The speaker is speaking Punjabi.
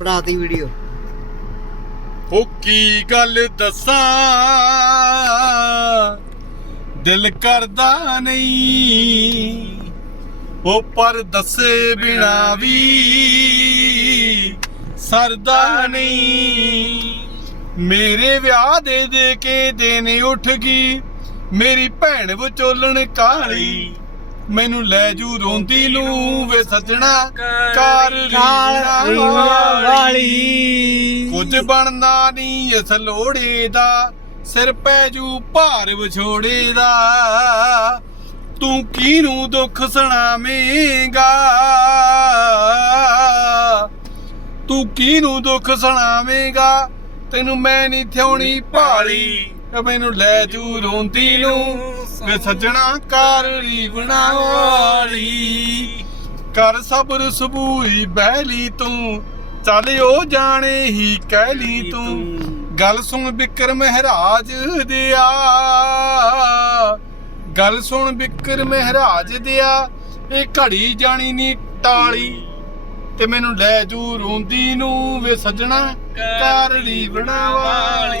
ਬਣਾਤੀ ਵੀਡੀਓ ਉਹ ਕੀ ਗੱਲ ਦੱਸਾਂ? ਦਿਲ ਕਰਦਾ ਨਹੀਂ। ਉਹ ਪਰ ਦੱਸੇ ਬਿਨਾ ਵੀ ਸਰਦਾ ਨਹੀਂ। ਮੇਰੇ ਵਿਆਹ ਦੇ ਦੇ ਕੇ ਦਿਨ ਉੱਠ ਗਈ। ਮੇਰੀ ਭੈਣ ਵਿਚੋਲਣ ਕਾਲੀ। ਮੈਨੂੰ ਲੈ ਜੂ ਰੋਂਦੀ ਨੂੰ ਵੇ ਸੱਜਣਾ ਕਾਰ ਰੀਣਾ ਵਾਲੀ। ਕੁਝ ਬਣਦਾ ਨਹੀਂ ਇਸ ਲੋੜੇ ਦਾ ਸਿਰ ਪੈ ਜੂ ਭਾਰ ਵਿਛੋੜੇ ਦਾ। ਤੂੰ ਕਿਹਨੂੰ ਦੁੱਖ ਸੁਣਾਵੇਂਗਾ? ਤੂੰ ਕਿਹਨੂੰ ਦੁੱਖ ਸੁਣਾਵੇਂਗਾ? ਤੈਨੂੰ ਮੈਂ ਨਹੀਂ ਥਿਉਣੀ ਭਾਲੀ। ਮੈਨੂੰ ਲੈ ਜੂ ਰੋਂਦੀ ਨੂੰ ਵੇ ਸੱਜਣਾ ਕਾਰਲੀ ਬਣਾਵਾਲੀ। ਕਰ ਸਬਰ ਸਬੂਈ ਬਹਿਲੀ ਤੂੰ ਚੱਲ ਉਹ ਜਾਣੇ ਹੀ ਕਹਿ ਲਈ ਤੂੰ। ਗੱਲ ਸੁਣ ਬਿਕਰ ਮਹਾਰਾਜ ਦਿਆ। ਗੱਲ ਸੁਣ ਬਿਕਰ ਮਹਾਰਾਜ ਦਿਆ। ਇਹ ਘੜੀ ਜਾਣੀ ਨਹੀਂ ਟਾਲੀ। ਤੇ ਮੈਨੂੰ ਲੈ ਜੂ ਰੋਂਦੀ ਨੂੰ ਵੇ ਸੱਜਣਾ ਕਾਰਲੀ ਬਣਾਵਾਲੀ।